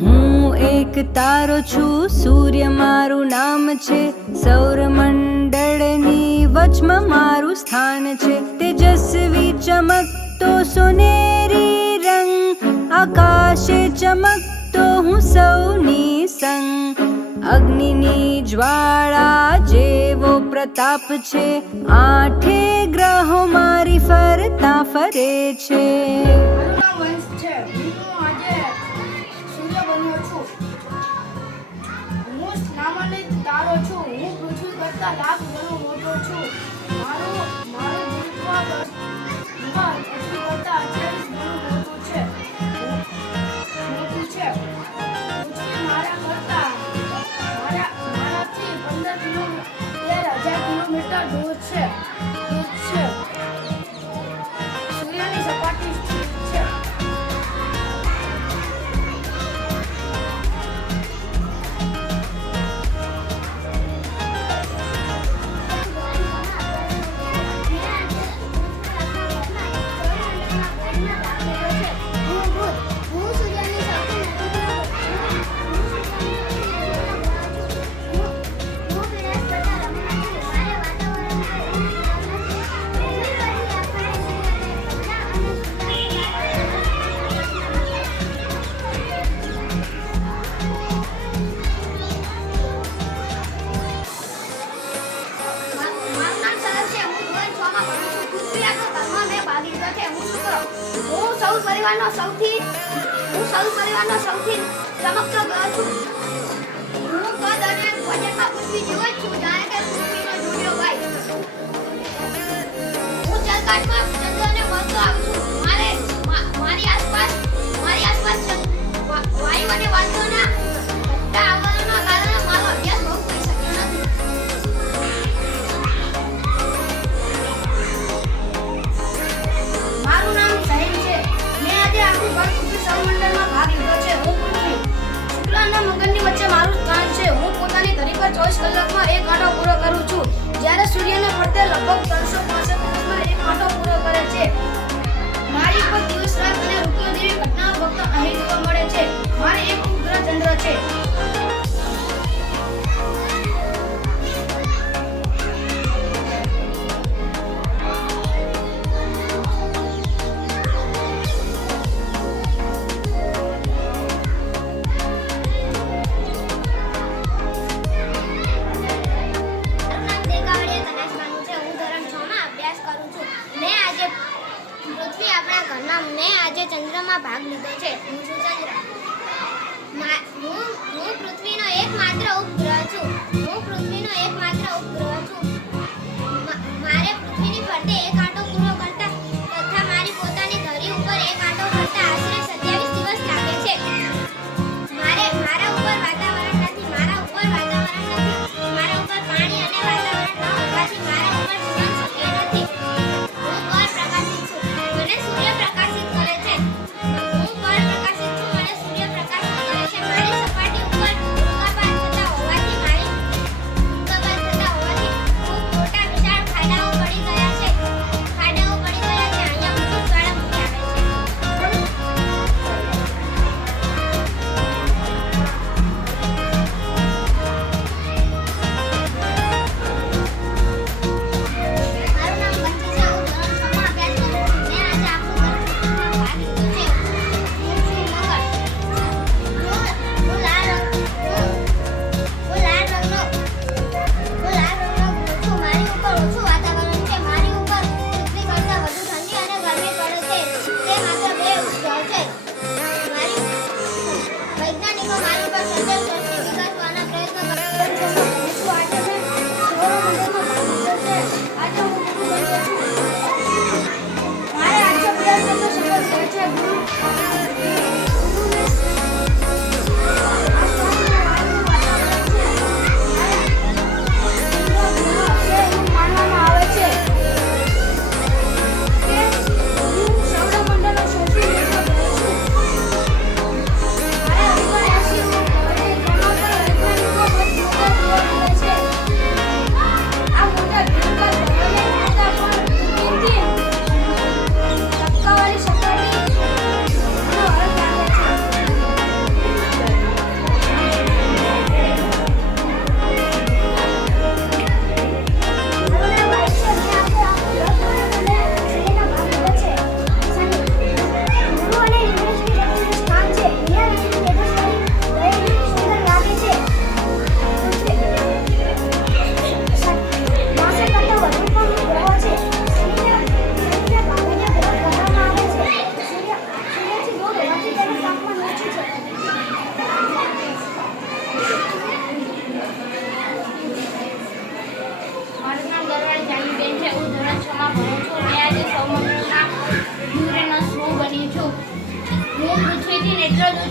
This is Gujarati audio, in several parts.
હું એક તારો છું, સૂર્ય મારું નામ છે. સૌરમંડળની વચમાં મારું સ્થાન છે. તેજસ્વી ચમકતો સોનેરી રંગ, આકાશે ચમકતો હું સૌની સંગ. અગ્નિની જ્વાળા જેવો પ્રતાપ છે. આઠે ગ્રહો મારી ફરતા ફરે છે. છું. હું સ્નામલિત તારો છું. હું પૃથ્વી કરતા લાભ પરિવારનો સૌથી હું સૌ પરિવારનો સૌથી સમક્ષ ગયો છું. હું કદ અને વજનમાં પૃથ્વી જેવો છું, જાણે કે પૃથ્વીનો જુડિયો ભાઈ હું જલકાટમાં મોસ્ટલી આપણા ઘરમાં મેં આજે ચંદ્રમાં ભાગ લીધો છે. હું છું ચંદ્ર. હું હું પૃથ્વીનો એકમાત્ર ઉપગ્રહ છું. હું પૃથ્વીનો એકમાત્ર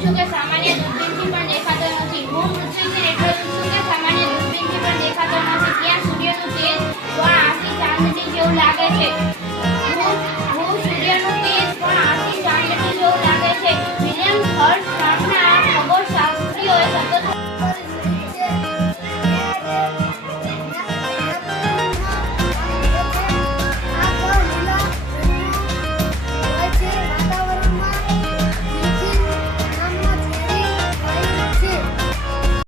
છું કે સામાન્ય દૂરબીનથી પણ દેખાતો નથી. સામાન્ય દૂરબીનથી પણ દેખાતો નથી? ત્યાં સૂર્યનું તેજ પણ આખી, ચાંદની જેવું લાગે છે?